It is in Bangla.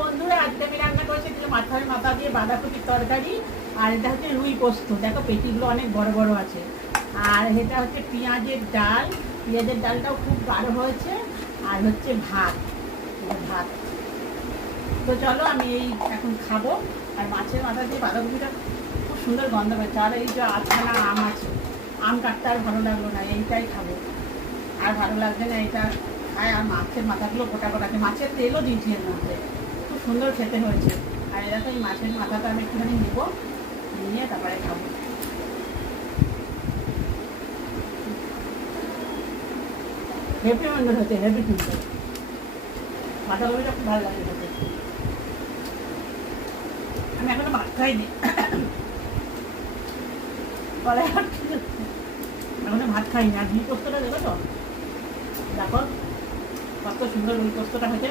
বন্ধুরা, আজকে আমি রান্না করেছি মাথার মাথা দিয়ে বাঁধাকপির তরকারি। আর এটা হচ্ছে রুই পোস্ত। দেখো পেটিগুলো অনেক বড় বড় আছে। আর এটা হচ্ছে পেঁয়াজের ডাল। পেঁয়াজের ডালটাও খুব গাঢ় হয়েছে। আর হচ্ছে ভাত, ভাত। তো চলো আমি এই এখন খাবো। আর মাছের মাথা দিয়ে বাঁধাকপিটা খুব সুন্দর গন্ধ পাচ্ছে। আর এই যে আধখানা আম আছে, আম কাটতে আর ভালো লাগলো না, এইটাই খাবো। আর ভালো লাগছে না এটা খায়। আর মাছের মাথাগুলো গোটা গোটা আছে, মাছের তেলও দিয়েছি এর মধ্যে, খুব সুন্দর খেতে হয়েছে। আর এরকম এই মাছের মাথাটা আমি একটুখানি নেবো, নিয়ে তারপরে খাবো। হেভি মন্দ হচ্ছে, হেভি সুন্দর। বাঁধাকপিটা খুব ভালো লাগে খেতে। আমি এখনো ভাত খাইনি, গলায় এখনো ভাত খাইনি। আর রুই পোস্তটা দেখো তো, দেখো কত সুন্দর রুই পোস্তটা হয়েছে।